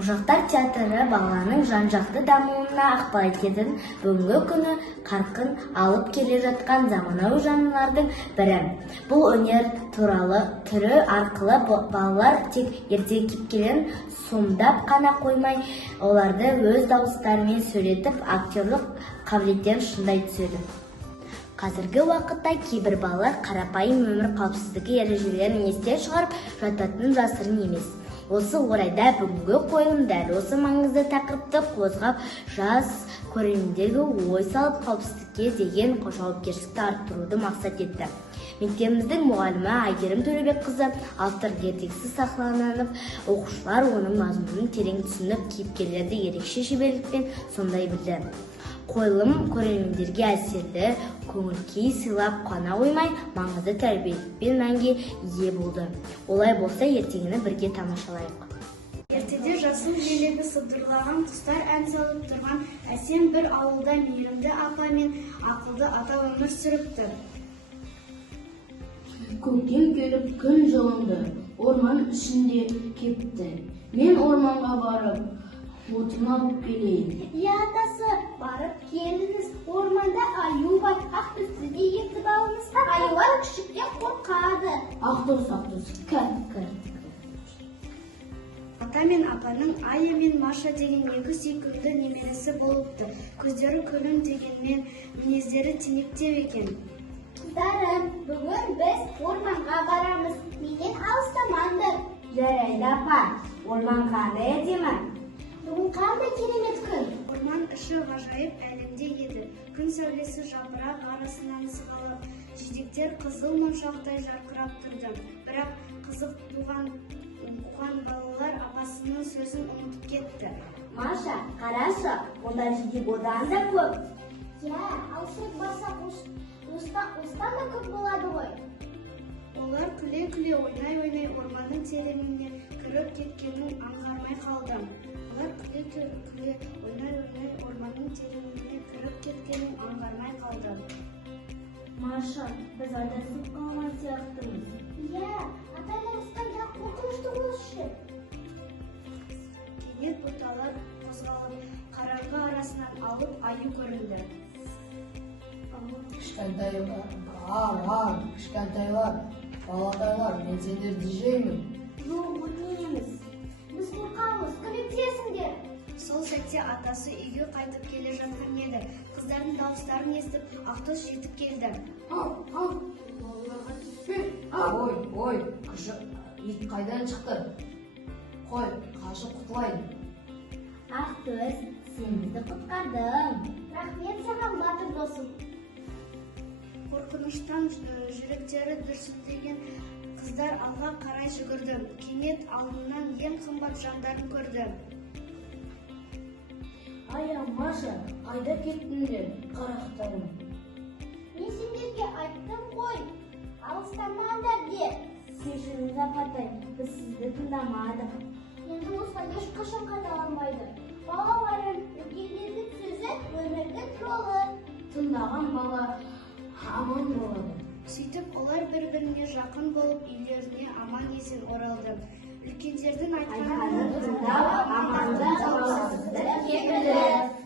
Ошақтар театры баланың жан-жақты дамуына ықпал ететін бүгінгі күні қарқын алып келе жатқан заманауи жанрлардың бірі. Бұл өнер туралы түрі арқылы балалар тек ертегі кейіпкерлерін сомдап қана қоймай, оларды өз дауыстарымен сөйлетіп, актерлік қабілеттерін шыңдай түседі. Қазіргі уақытта кейбір балалар қарапайым өмір қауіпсіздігі ережелерін естен шығарып жататыны жасырын емес. Осы орайда бүгінгі қойылым дәл осы маңызды тақырыпты қозғап, жас көрермендерге ой салып, қауіпсіздікке деген жауапкершілікті арттыруды мақсат етті. Мектебіміздің мұғалімі Айгерім Төлебекқызы автор ертегісі сахналанып, оқушылар оның мазмұнын терең түсініп, кейіпкерлерді ерекше шеберлікпен сомдай білді. Қойылым көрермендерге әсерлі, көңіл-күй сыйлап қана қоймай, маңызды тәрбиелік пен мәнге ие болды. Олай болса, ертеңгіні бірге тамашалайық. Ертеде жасыл желегі сыбдырлаған құстар ән салып тұрған әсем бір ауылда мейірімді апа мен ақылды ата өмір сүріпті. Көктем келіп күн жылынды, орман ішінде кепті. Мен орманға барып, отын алып келейін. Атасы, барып келдіңіз. Орманда аю бар, ақтүсіде ертіп алыңыз. Аюлар күшіктен қорқады. Ақтұрс, кәр. Ата мен апаның Ая мен Маша деген екі сүйкімді немересі болыпты. Көздері күлім дегенмен, мінездері тінектеу екен. Қыздарым, бүгін біз орманға барамыз. Менен алыстамаңдар. Жарайды апа, орман қандай әдемі? Бүгін қандай керемет күн. Орман іші ғажайып әлемде еді. Күн сәулесі жапырақ арасынан сығалап, жидектер қызыл моншақтай жарқырап тұрды. Бірақ қызық туған балалар апасының сөзін ұмытып кетті. Маша, қарашы, онда жидек одан да көп. Алшек барсақ ұстан да көп болады ғой. Олар күле-күле ойнай-ойнай орманның тереңіне кіріп кеткенін аңғармай қалды. Маша, біз адасып қалған сияқтымыз. Ата-анамыздан да қорқынышты болшы. Кенет бұталар қозғалып, қараңғы арасынан алып аю көрінді. Кішкентайлар, балақайлар, мен сендерді жеймін. Жоқ, өтінеміз. Біз қорқамыз, көмектесіңдер. Сол сәтте атасы үйге қайтып келе жатқан еді. Қыздардың дауыстарын естіп, Ақтөс жетіп келді. Ой, ит қайдан шықты? Қой, қашып құтылайын. Ақтөс, сен бізді құтқардың. Рахмет саған, батыр досым. Қорқыныштан жүректері дүрсілдеген қыздар алға қарай жүгірді. Кенет алдынан ең қымбат жандарын көрді. Ая, Маша, қайда кеттіңдер, қарақтарым? Мен сендерге айттым ғой, алыстамаңдар деп. Кешіріңіз апатай, біз сізді тыңдамадық. Енді осылай ешқашан қайталанбайды. Балаларым, үлкендердің сөзі өмірдің жолы. Тыңдаған бала аман болады. Сөйтіп, олар бір-біріне жақын болып, үйлеріне аман-есен оралды. Үлкендердің айтқанын Амандық, қауіпсіздік, кепілдік.